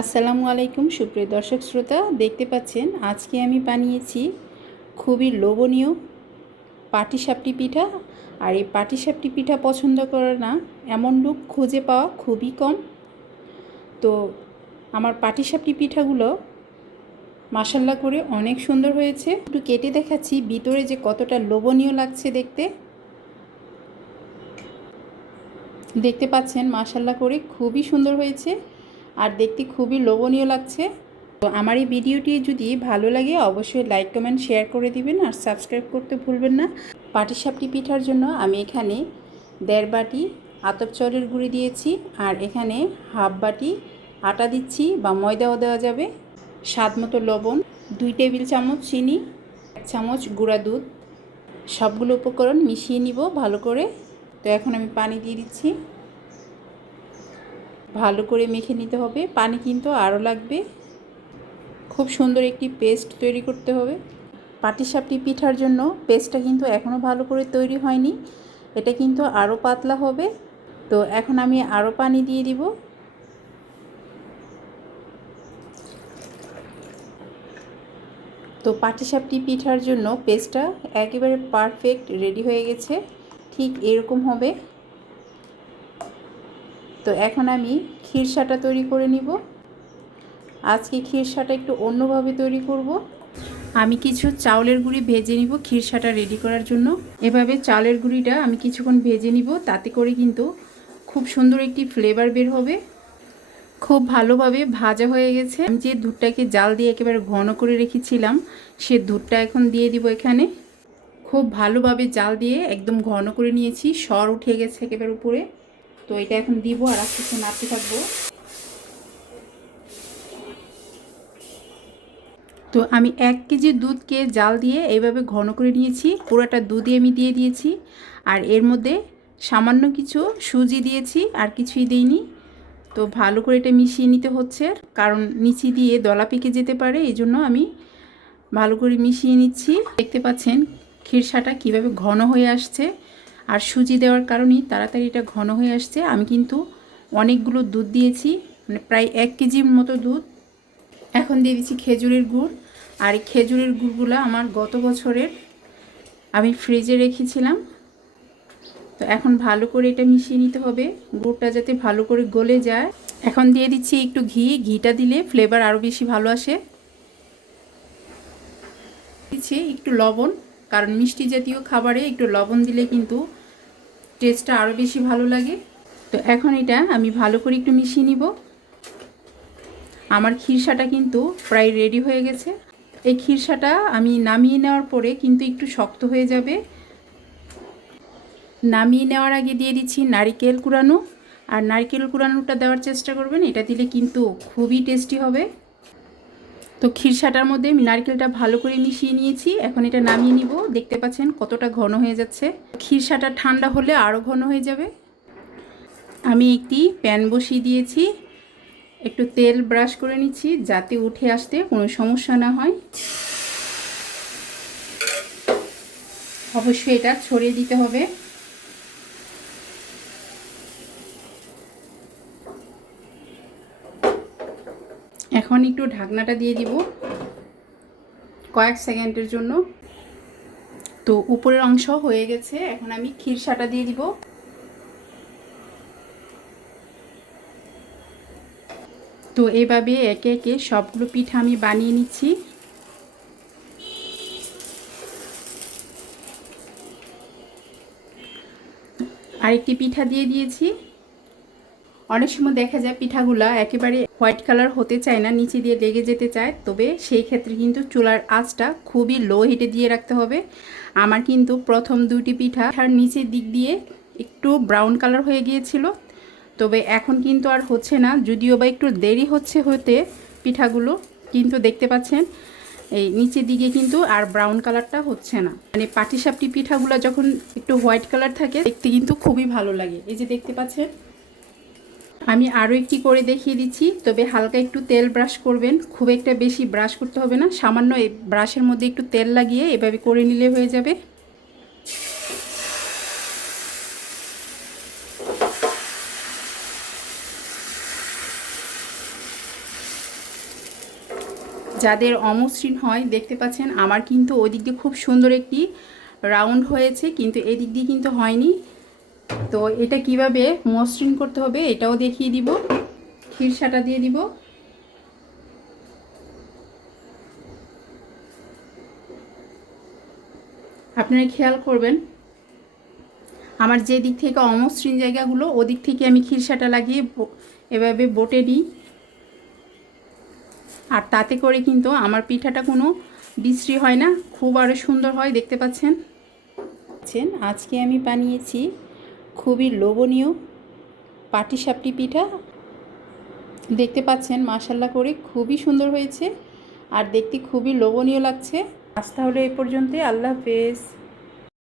আসসালামু আলাইকুম, সুপ্রিয় দর্শক শ্রোতা। দেখতে পাচ্ছেন, আজকে আমি বানিয়েছি খুবই লোভনীয় পাটিসাপটি পিঠা। আর এই পাটিসাপটি পিঠা পছন্দ করে না, এমন লোক খুঁজে পাওয়া খুবই কম। তো আমার পাটিসাপটি পিঠাগুলো মাসাল্লা করে অনেক সুন্দর হয়েছে। একটু কেটে দেখাচ্ছি, ভিতরে যে কতটা লোভনীয় লাগছে দেখতে। দেখতে পাচ্ছেন মাসাল্লা করে খুবই সুন্দর হয়েছে। আর দেখতে খুবই লোভনীয় লাগছে। তো আমার এই ভিডিওটি যদি ভালো লাগে, অবশ্যই লাইক কমেন্ট শেয়ার করে দিবেন আর সাবস্ক্রাইব করতে ভুলবেন না। পাটিসাপটি পিঠার জন্য আমি এখানে দেড় বাটি আতপ চরের গুঁড়ি দিয়েছি আর এখানে হাফ বাটি আটা দিচ্ছি বা ময়দাও দেওয়া যাবে। স্বাদ মতো লবণ, দুই টেবিল চামচ চিনি, এক চামচ গুঁড়া দুধ। সবগুলো উপকরণ মিশিয়ে নিব ভালো করে। তো এখন আমি পানি দিয়ে দিচ্ছি। ভালো করে মেখে নিতে হবে। পানি কিন্তু আরও লাগবে। খুব সুন্দর একটি পেস্ট তৈরি করতে হবে। পাটিসাপটি পিঠার জন্য পেস্টটা কিন্তু এখনও ভালো করে তৈরি হয়নি। এটা কিন্তু আরও পাতলা হবে। তো এখন আমি আরও পানি দিয়ে দিব। তো পাটিসাপটি পিঠার জন্য পেস্টটা একেবারে পারফেক্ট রেডি হয়ে গেছে। ঠিক এরকম হবে। তো এখন আমি ক্ষীরসাটা তৈরি করে নিব। আজকে ক্ষীরসাটা একটু অন্যভাবে তৈরি করব। আমি কিছু চাউলের গুঁড়ি ভেজে নিব ক্ষীরসাটা রেডি করার জন্য। এভাবে চালের গুঁড়িটা আমি কিছুক্ষণ ভেজে নিব, তাতে করে কিন্তু খুব সুন্দর একটি ফ্লেভার বের হবে। খুব ভালোভাবে ভাজা হয়ে গেছে। আমি যে দুধটাকে জাল দিয়ে একেবারে ঘন করে রেখেছিলাম, সে দুধটা এখন দিয়ে দিব এখানে। খুব ভালোভাবে জাল দিয়ে একদম ঘন করে নিয়েছি, সর উঠে গেছে একেবারে উপরে। তো এটা এখন দিব আর আস্তে আস্তে নাড়তে থাকব। তো আমি এক কেজি দুধকে জাল দিয়ে এইভাবে ঘন করে নিয়েছি, পুরোটা দুধই আমি দিয়ে দিয়েছি। আর এর মধ্যে সামান্য কিছু সুজি দিয়েছি, আর কিছুই দিইনি। তো ভালো করে এটা মিশিয়ে নিতে হচ্ছে, কারণ নিচি দিয়ে দলা পেকে যেতে পারে, এই জন্য আমি ভালো করে মিশিয়ে নিচ্ছি। দেখতে পাচ্ছেন খিরসাটা কীভাবে ঘন হয়ে আসছে। আর সুজি দেওয়ার কারণেই তাড়াতাড়ি এটা ঘন হয়ে আসছে। আমি কিন্তু অনেকগুলো দুধ দিয়েছি মানে প্রায় এক কেজির মতো দুধ। এখন দিয়ে দিচ্ছি খেজুরের গুড়। আর এই খেজুরের গুড়গুলো আমার গত বছরের আমি ফ্রিজে রেখেছিলাম। তো এখন ভালো করে এটা মিশিয়ে নিতে হবে। গুড়টা যাতে ভালো করে গলে যায়। এখন দিয়ে দিচ্ছি একটু ঘি। ঘিটা দিলে ফ্লেভার আরও বেশি ভালো আসে। দিচ্ছি একটু লবণ, কারণ মিষ্টি জাতীয় খাবারে একটু লবণ দিলে কিন্তু টেস্টটা আরও বেশি ভালো লাগে। তো এখন এটা আমি ভালো করে একটু মিশিয়ে নিব। আমার ক্ষীরসাটা কিন্তু প্রায় রেডি হয়ে গেছে। এই ক্ষীরসাটা আমি নামিয়ে নেওয়ার পরে কিন্তু একটু শক্ত হয়ে যাবে। নামিয়ে নেওয়ার আগে দিয়ে দিচ্ছি নারিকেল কুড়ানো। আর নারকেল কুড়ানোটা দেওয়ার চেষ্টা করবেন, এটা দিলে কিন্তু খুবই টেস্টি হবে। তো ক্ষীরসাটার মধ্যে নারকেলটা ভালো করে মিশিয়ে নিয়েছি। এখন এটা নামিয়ে নিব। দেখতে পাচ্ছেন কতটা ঘন হয়ে যাচ্ছে। ক্ষীরসাটা ঠান্ডা হলে আরও ঘন হয়ে যাবে। আমি একটি প্যান বসিয়ে দিয়েছি। একটু তেল ব্রাশ করে নিচ্ছি যাতে উঠে আসতে কোনো সমস্যা না হয়। অবশ্যই এটা ছড়িয়ে দিতে হবে। এখন একটু ঢাকনাটা দিয়ে দিব কয়েক সেকেন্ডের জন্য। তো উপরের অংশ হয়ে গেছে, এখন আমি ক্ষীরসাটা দিয়ে দিব। তো এভাবে একে একে সবগুলো পিঠা আমি বানিয়ে নিচ্ছি। আরেকটি পিঠা দিয়ে দিয়েছি। অনেক সময় দেখা যায় পিঠাগুলা একেবারে হোয়াইট কালার হতে চায় না, নিচে দিয়ে লেগে যেতে চায়। তবে সেই ক্ষেত্রে কিন্তু চুলার আঁচটা খুবই লো হিটে দিয়ে রাখতে হবে। আমার কিন্তু প্রথম দুটি পিঠা আর নিচের দিক দিয়ে একটু ব্রাউন কালার হয়ে গিয়েছিল। তবে এখন কিন্তু আর হচ্ছে না, যদিও বা একটু দেরি হচ্ছে হতে পিঠাগুলো, কিন্তু দেখতে পাচ্ছেন এই নিচের দিকে কিন্তু আর ব্রাউন কালারটা হচ্ছে না। মানে পাটিসাপটি পিঠাগুলো যখন একটু হোয়াইট কালার থাকে, দেখতে কিন্তু খুবই ভালো লাগে। এই যে দেখতে পাচ্ছেন আমি আরও একটি করে দেখিয়ে দিচ্ছি। তবে হালকা একটু তেল ব্রাশ করবেন। খুব একটা বেশি ব্রাশ করতে হবে না। সামান্য ব্রাশের মধ্যে একটু তেল লাগিয়ে এভাবে করে নিলে হয়ে যাবে। যাদের অমসৃণ হয়, দেখতে পাচ্ছেন, আমার কিন্তু ওই দিক দিয়ে খুব সুন্দর একটি রাউন্ড হয়েছে, কিন্তু এদিক দিয়ে কিন্তু হয়নি। তো এটা কীভাবে মসৃণ করতে হবে এটাও দেখিয়ে দিব। খিরসাটা দিয়ে দিব। আপনারা খেয়াল করবেন, আমার যে দিক থেকে অমসৃণ জায়গাগুলো, ওদিক থেকে আমি খিরসাটা লাগিয়ে এভাবে বটে নিই। আর তাতে করে কিন্তু আমার পিঠাটা কোনো বিশ্রী হয় না, খুব আরও সুন্দর হয়, দেখতে পাচ্ছেন? পাচ্ছেন আজকে আমি বানিয়েছি খুবই লোভনীয় পাটিসাপটি পিঠা। দেখতে পাচ্ছেন মাসাল্লা করে খুবই সুন্দর হয়েছে আর দেখতে খুবই লোভনীয় লাগছে। আজ তাহলে এ পর্যন্তই। আল্লাহ হাফেজ।